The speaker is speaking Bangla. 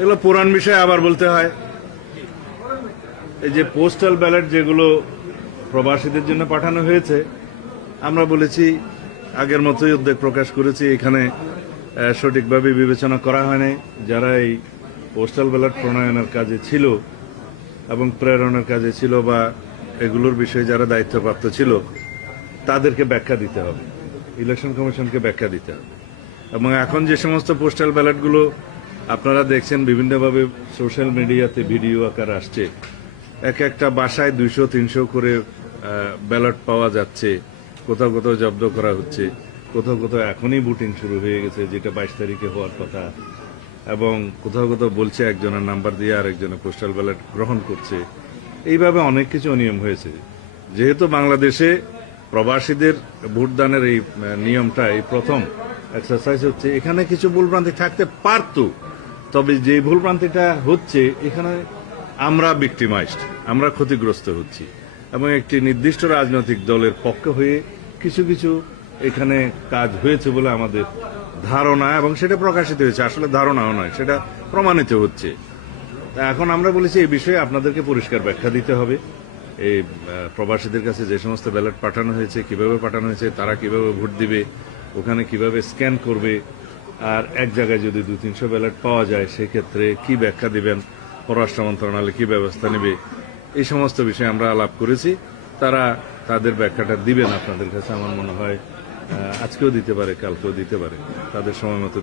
এগুলো পুরান বিষয় আবার বলতে হয়। এই যে পোস্টাল ব্যালট যেগুলো প্রবাসীদের জন্য পাঠানো হয়েছে, আমরা বলেছি আগের মতোই উদ্বেগ প্রকাশ করেছি, এখানে সঠিকভাবে বিবেচনা করা হয় নাই। যারা এই পোস্টাল ব্যালট প্রণয়নের কাজে ছিল এবং প্রেরণের কাজে ছিল বা এগুলোর বিষয়ে যারা দায়িত্বপ্রাপ্ত ছিল তাদেরকে ব্যাখ্যা দিতে হবে, ইলেকশন কমিশনকে ব্যাখ্যা দিতে হবে। এবং এখন যে সমস্ত পোস্টাল ব্যালটগুলো আপনারা দেখছেন বিভিন্নভাবে সোশ্যাল মিডিয়াতে ভিডিও আকার আসছে, এক একটা বাসায় 200-300 করে ব্যালট পাওয়া যাচ্ছে, কোথাও কোথাও জব্দ করা হচ্ছে, কোথাও কোথাও এখনই ভোটিং শুরু হয়ে গেছে, যেটা 22 তারিখে হওয়ার কথা, এবং কোথাও কোথাও বলছে একজনের নাম্বার দিয়ে আরেকজনের পোস্টাল ব্যালট গ্রহণ করছে। এইভাবে অনেক কিছু অনিয়ম হয়েছে। যেহেতু বাংলাদেশে প্রবাসীদের ভোটদানের এই নিয়মটা এই প্রথম এক্সারসাইজ হচ্ছে, এখানে কিছু ভুলভ্রান্তি থাকতে পারত, তবে যে ভুলভ্রান্তিটা হচ্ছে এখানে আমরা ভিক্টিমাইজড, আমরা ক্ষতিগ্রস্ত হচ্ছি, এবং একটি নির্দিষ্ট রাজনৈতিক দলের পক্ষ হয়ে কিছু কিছু এখানে কাজ হয়েছে বলে আমাদের ধারণা, এবং সেটা প্রকাশিত হয়েছে। আসলে ধারণাও নয়, সেটা প্রমাণিত হচ্ছে। এখন আমরা বলেছি এই বিষয়ে আপনাদেরকে পরিষ্কার ব্যাখ্যা দিতে হবে। এই প্রবাসীদের কাছে যে সমস্ত ব্যালট পাঠানো হয়েছে, কিভাবে পাঠানো হয়েছে, তারা কিভাবে ভোট দিবে, ওখানে কিভাবে স্ক্যান করবে, আর এক জায়গায় যদি 200-300 ব্যালট পাওয়া যায় সেক্ষেত্রে কি ব্যাখ্যা দিবেন, পররাষ্ট্র মন্ত্রণালয় কি ব্যবস্থা নেবে, এই সমস্ত বিষয়ে আমরা আলাপ করেছি। তারা তাদের ব্যাখ্যাটা দিবেন আপনাদের কাছে। আমার মনে হয় আজকেও দিতে পারে, কালকেও দিতে পারে, তাদের সময় মতো